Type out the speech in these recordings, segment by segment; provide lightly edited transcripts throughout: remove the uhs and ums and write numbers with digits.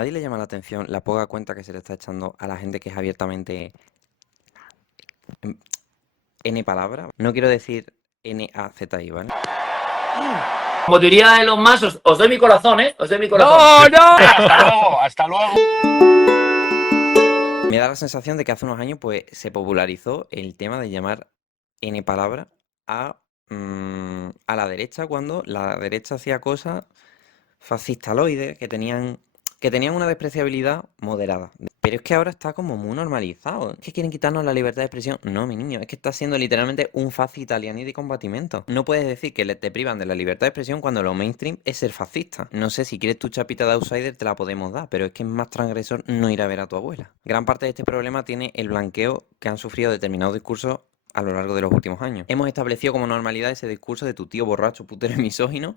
nadie le llama la atención la poca cuenta que se le está echando a la gente que es abiertamente N palabra. No quiero decir N-A-Z-I, ¿vale? Como diría Elon Musk, os doy mi corazón, ¿eh? Os doy mi corazón. ¡No, no! ¡Hasta luego! ¡Hasta luego! Me da la sensación de que hace unos años pues se popularizó el tema de llamar N palabra a la derecha cuando la derecha hacía cosas fascistaloides que tenían una despreciabilidad moderada. Pero es que ahora está como muy normalizado. ¿Es que quieren quitarnos la libertad de expresión? No, mi niño, es que está siendo literalmente un fasci italiani de combatimiento. No puedes decir que te privan de la libertad de expresión cuando lo mainstream es ser fascista. No sé, si quieres tu chapita de outsider te la podemos dar, pero es que es más transgresor no ir a ver a tu abuela. Gran parte de este problema tiene el blanqueo que han sufrido determinados discursos a lo largo de los últimos años. Hemos establecido como normalidad ese discurso de tu tío borracho, putero y misógino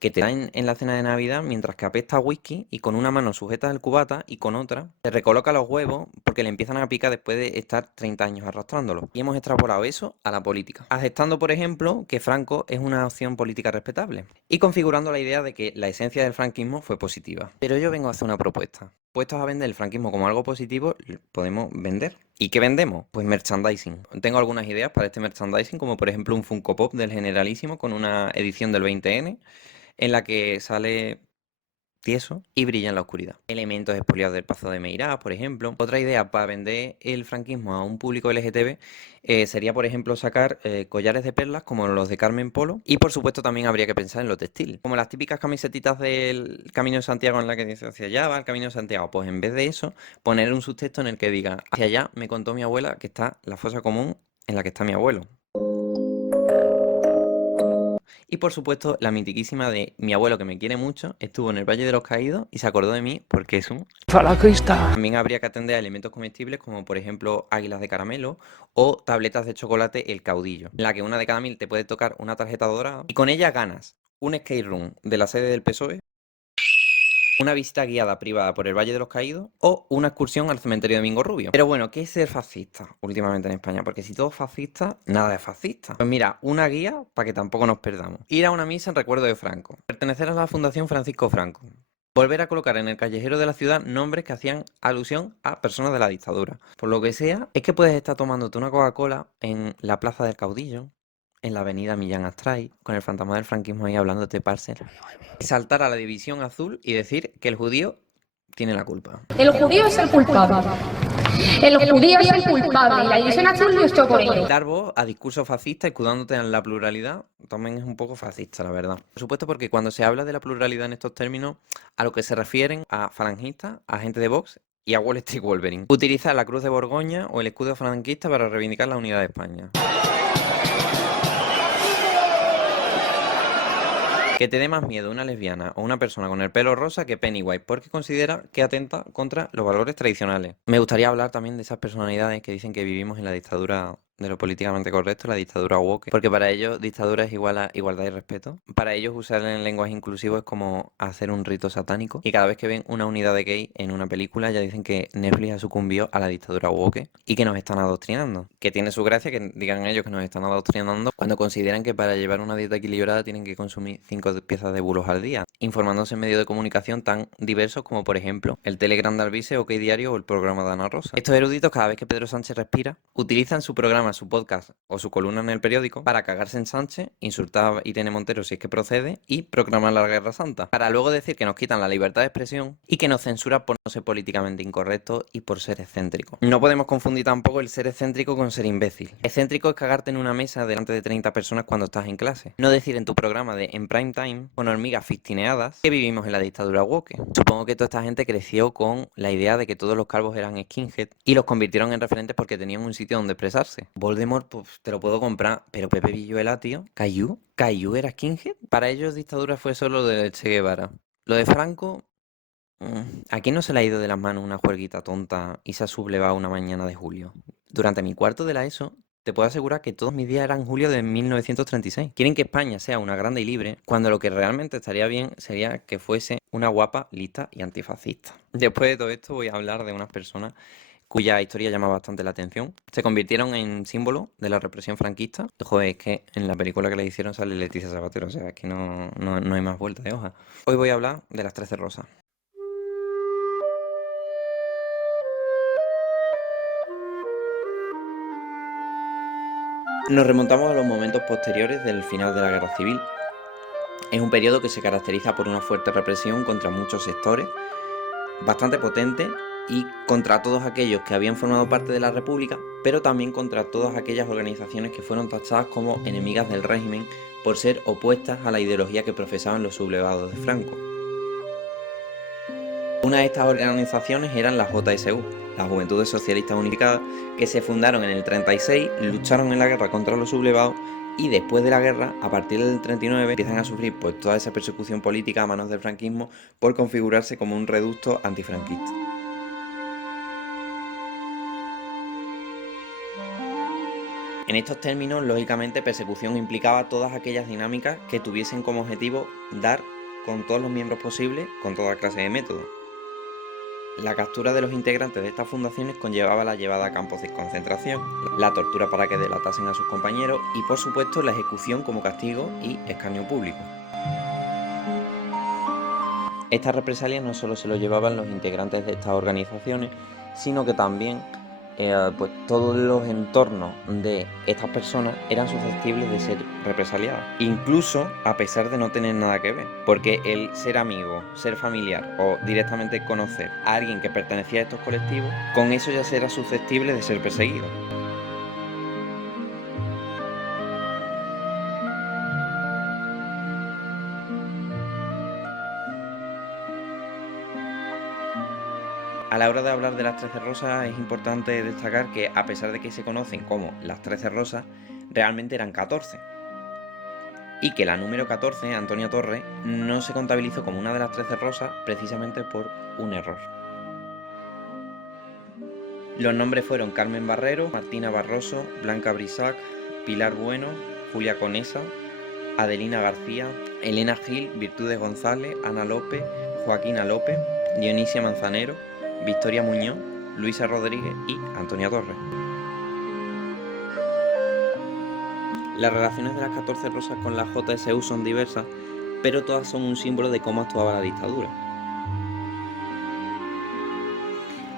que te da en la cena de Navidad mientras que apesta a whisky y con una mano sujetas el cubata y con otra te recoloca los huevos porque le empiezan a picar después de estar 30 años arrastrándolo. Y hemos extrapolado eso a la política, aceptando, por ejemplo, que Franco es una opción política respetable y configurando la idea de que la esencia del franquismo fue positiva. Pero yo vengo a hacer una propuesta. Puestos a vender el franquismo como algo positivo, podemos vender. ¿Y qué vendemos? Pues merchandising. Tengo algunas ideas para este merchandising, como por ejemplo un Funko Pop del Generalísimo con una edición del 20N en la que sale tieso y brilla en la oscuridad. Elementos expoliados del Pazo de Meirás, por ejemplo. Otra idea para vender el franquismo a un público LGTB sería, por ejemplo, sacar collares de perlas como los de Carmen Polo. Y, por supuesto, también habría que pensar en lo textil. Como las típicas camisetitas del Camino de Santiago en la que dice hacia allá va el Camino de Santiago. Pues en vez de eso, poner un subtexto en el que diga hacia allá me contó mi abuela que está la fosa común en la que está mi abuelo. Y por supuesto, la mitiquísima de mi abuelo, que me quiere mucho, estuvo en el Valle de los Caídos y se acordó de mí porque es un ¡Falacrista! También habría que atender a elementos comestibles como por ejemplo águilas de caramelo o tabletas de chocolate El Caudillo, en la que una de cada 1000 te puede tocar una tarjeta dorada y con ella ganas un skate room de la sede del PSOE, una visita guiada privada por el Valle de los Caídos o una excursión al cementerio de Domingo Rubio. Pero bueno, ¿qué es ser fascista últimamente en España? Porque si todo es fascista, nada es fascista. Pues mira, una guía para que tampoco nos perdamos. Ir a una misa en recuerdo de Franco. Pertenecer a la Fundación Francisco Franco. Volver a colocar en el callejero de la ciudad nombres que hacían alusión a personas de la dictadura. Por lo que sea, es que puedes estar tomándote una Coca-Cola en la Plaza del Caudillo, en la avenida Millán Astray, con el fantasma del franquismo ahí hablándote, parce. Saltar a la división azul y decir que el judío tiene la culpa. El judío es el culpable. El judío es el culpable y la división azul luchó por ello. Dar voz a discursos fascistas escudándote en la pluralidad también es un poco fascista, la verdad. Por supuesto, porque cuando se habla de la pluralidad en estos términos, a lo que se refieren a falangistas, a gente de Vox y a Wall Street Wolverine. Utilizar la cruz de Borgoña o el escudo franquista para reivindicar la unidad de España. Que te dé más miedo una lesbiana o una persona con el pelo rosa que Pennywise, porque considera que atenta contra los valores tradicionales. Me gustaría hablar también de esas personalidades que dicen que vivimos en la dictadura de lo políticamente correcto, la dictadura woke, porque para ellos dictadura es igual a igualdad y respeto. Para ellos usar el lenguaje inclusivo es como hacer un rito satánico, y cada vez que ven una unidad de gay en una película ya dicen que Netflix ha sucumbido a la dictadura woke y que nos están adoctrinando. Que tiene su gracia que digan ellos que nos están adoctrinando cuando consideran que para llevar una dieta equilibrada tienen que consumir 5 piezas de bulos al día, informándose en medios de comunicación tan diversos como por ejemplo el Telegram de Alvise, OK Diario o el programa de Ana Rosa. Estos eruditos, cada vez que Pedro Sánchez respira, utilizan su programa, su podcast o su columna en el periódico para cagarse en Sánchez, insultar a Irene Montero si es que procede y proclamar la Guerra Santa, para luego decir que nos quitan la libertad de expresión y que nos censuran por no ser políticamente incorrectos y por ser excéntricos. No podemos confundir tampoco el ser excéntrico con ser imbécil. Excéntrico es cagarte en una mesa delante de 30 personas cuando estás en clase. No decir en tu programa de En Prime Time, con hormigas fistineadas, que vivimos en la dictadura woke. Supongo que toda esta gente creció con la idea de que todos los calvos eran skinhead y los convirtieron en referentes porque tenían un sitio donde expresarse. Voldemort, pues te lo puedo comprar, pero Pepe Villuela, tío, ¿Caillou era skinhead? Para ellos dictadura fue solo lo de Che Guevara. Lo de Franco, ¿a quién no se le ha ido de las manos una juerguita tonta y se ha sublevado una mañana de julio? Durante mi cuarto de la ESO, te puedo asegurar que todos mis días eran julio de 1936. Quieren que España sea una grande y libre, cuando lo que realmente estaría bien sería que fuese una guapa, lista y antifascista. Después de todo esto voy a hablar de unas personas cuya historia llama bastante la atención. Se convirtieron en símbolo de la represión franquista. Joder, es que en la película que le hicieron sale Leticia Sabater, o sea, es que no hay más vuelta de hoja. Hoy voy a hablar de las 13 rosas. Nos remontamos a los momentos posteriores del final de la Guerra Civil. Es un periodo que se caracteriza por una fuerte represión contra muchos sectores, bastante potente, y contra todos aquellos que habían formado parte de la República, pero también contra todas aquellas organizaciones que fueron tachadas como enemigas del régimen por ser opuestas a la ideología que profesaban los sublevados de Franco. Una de estas organizaciones eran las JSU, las Juventudes Socialistas Unificadas, que se fundaron en el 36, lucharon en la guerra contra los sublevados y después de la guerra, a partir del 39, empiezan a sufrir pues toda esa persecución política a manos del franquismo por configurarse como un reducto antifranquista. En estos términos, lógicamente, persecución implicaba todas aquellas dinámicas que tuviesen como objetivo dar con todos los miembros posibles, con toda clase de métodos. La captura de los integrantes de estas fundaciones conllevaba la llevada a campos de concentración, la tortura para que delatasen a sus compañeros y, por supuesto, la ejecución como castigo y escarnio público. Estas represalias no solo se lo llevaban los integrantes de estas organizaciones, sino que también pues todos los entornos de estas personas eran susceptibles de ser represaliadas, incluso a pesar de no tener nada que ver, porque el ser amigo, ser familiar o directamente conocer a alguien que pertenecía a estos colectivos, con eso ya se era susceptible de ser perseguido. A la hora de hablar de las 13 rosas es importante destacar que, a pesar de que se conocen como las 13 rosas, realmente eran 14. Y que la número 14, Antonia Torres, no se contabilizó como una de las 13 rosas precisamente por un error. Los nombres fueron Carmen Barrero, Martina Barroso, Blanca Brisac, Pilar Bueno, Julia Conesa, Adelina García, Elena Gil, Virtudes González, Ana López, Joaquina López, Dionisia Manzanero, Victoria Muñoz, Luisa Rodríguez y Antonia Torres. Las relaciones de las 14 rosas con la JSU son diversas, pero todas son un símbolo de cómo actuaba la dictadura.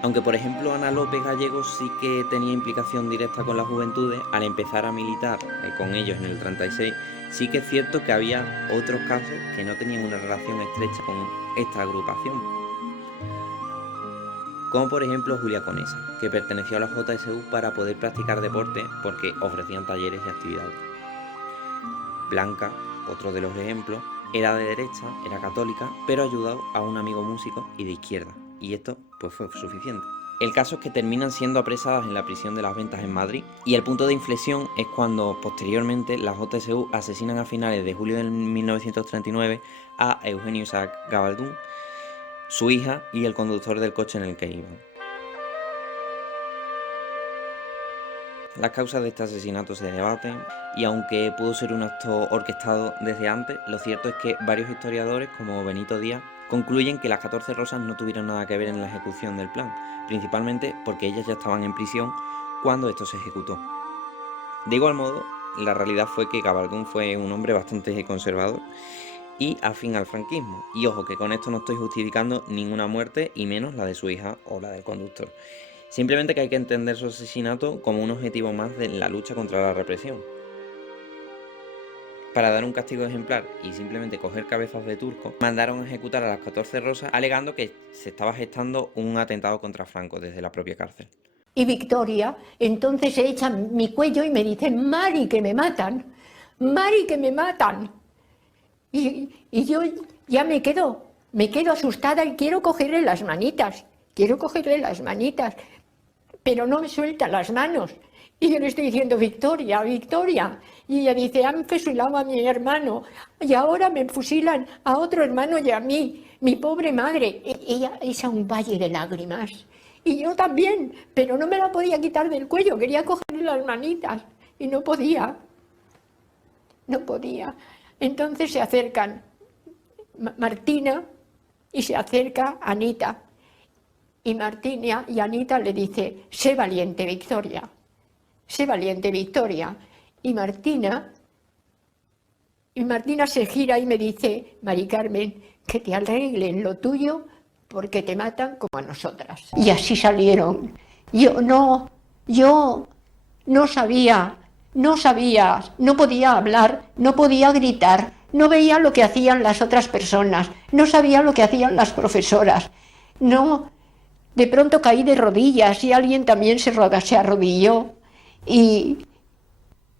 Aunque, por ejemplo, Ana López Gallego sí que tenía implicación directa con las juventudes, al empezar a militar con ellos en el 36, sí que es cierto que había otros casos que no tenían una relación estrecha con esta agrupación. Como por ejemplo Julia Conesa, que perteneció a la JSU para poder practicar deporte porque ofrecían talleres y actividades. Blanca, otro de los ejemplos, era de derecha, era católica, pero ayudó a un amigo músico y de izquierda, y esto pues fue suficiente. El caso es que terminan siendo apresadas en la prisión de las Ventas en Madrid, y el punto de inflexión es cuando posteriormente las JSU asesinan a finales de julio de 1939 a Eugenio Isaac Gabaldón, su hija y el conductor del coche en el que iban. Las causas de este asesinato se debaten y aunque pudo ser un acto orquestado desde antes, lo cierto es que varios historiadores como Benito Díaz concluyen que las 14 rosas no tuvieron nada que ver en la ejecución del plan, principalmente porque ellas ya estaban en prisión cuando esto se ejecutó. De igual modo, la realidad fue que Gabaldón fue un hombre bastante conservador y afín al franquismo. Y ojo, que con esto no estoy justificando ninguna muerte, y menos la de su hija o la del conductor. Simplemente que hay que entender su asesinato como un objetivo más de la lucha contra la represión. Para dar un castigo ejemplar y simplemente coger cabezas de turcos, mandaron a ejecutar a las 14 rosas alegando que se estaba gestando un atentado contra Franco desde la propia cárcel. Y Victoria, entonces se echa mi cuello y me dice: Mari, que me matan, Mari, que me matan. Y yo ya me quedo asustada y quiero cogerle las manitas, pero no me suelta las manos. Y yo le estoy diciendo: Victoria, Victoria. Y ella dice: han fusilado a mi hermano y ahora me fusilan a otro hermano y a mí, mi pobre madre. Ella es a un valle de lágrimas. Y yo también, pero no me la podía quitar del cuello, quería cogerle las manitas y no podía. Entonces se acercan Martina y se acerca Anita. Y Martina y Anita le dice: sé valiente, Victoria. Y Martina se gira y me dice: Mari Carmen, que te arreglen lo tuyo porque te matan como a nosotras. Y así salieron. Yo no sabía no sabía, no podía hablar, no podía gritar, no veía lo que hacían las otras personas, no sabía lo que hacían las profesoras. No, de pronto caí de rodillas y alguien también se arrodilló y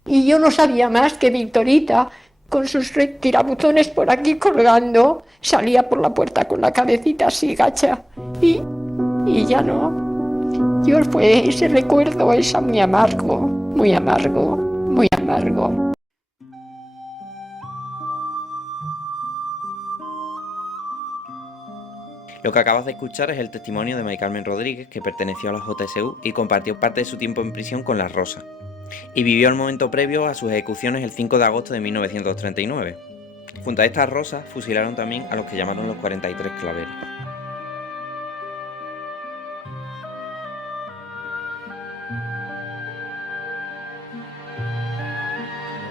yo no sabía más que Victorita, con sus tirabuzones por aquí colgando, salía por la puerta con la cabecita así gacha y ya no. Yo fue ese recuerdo, esa muy amargo, muy amargo, muy amargo. Lo que acabas de escuchar es el testimonio de Mari Carmen Rodríguez, que perteneció a la JSU y compartió parte de su tiempo en prisión con las Rosas, y vivió el momento previo a sus ejecuciones el 5 de agosto de 1939. Junto a estas Rosas fusilaron también a los que llamaron los 43 claveres.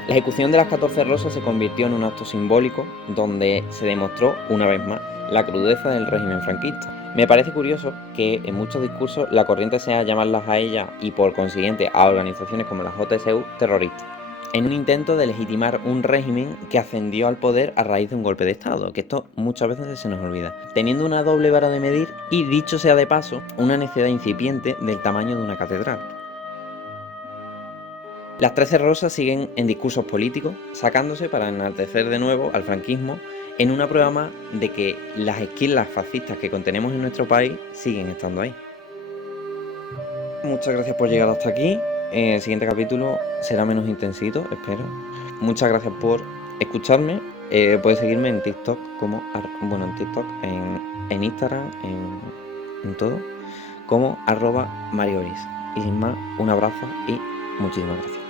La ejecución de las 14 Rosas se convirtió en un acto simbólico donde se demostró, una vez más, la crudeza del régimen franquista. Me parece curioso que en muchos discursos la corriente sea llamarlas a ellas y por consiguiente a organizaciones como la JSU terroristas, en un intento de legitimar un régimen que ascendió al poder a raíz de un golpe de Estado, que esto muchas veces se nos olvida, teniendo una doble vara de medir y, dicho sea de paso, una necedad incipiente del tamaño de una catedral. Las 13 Rosas siguen en discursos políticos, sacándose para enaltecer de nuevo al franquismo en una prueba más de que las esquilas fascistas que contenemos en nuestro país siguen estando ahí. Muchas gracias por llegar hasta aquí. El siguiente capítulo será menos intensito, espero. Muchas gracias por escucharme. Puedes seguirme en TikTok como, en TikTok, en Instagram, en todo, como @marioris. Y sin más, un abrazo y muchísimas gracias.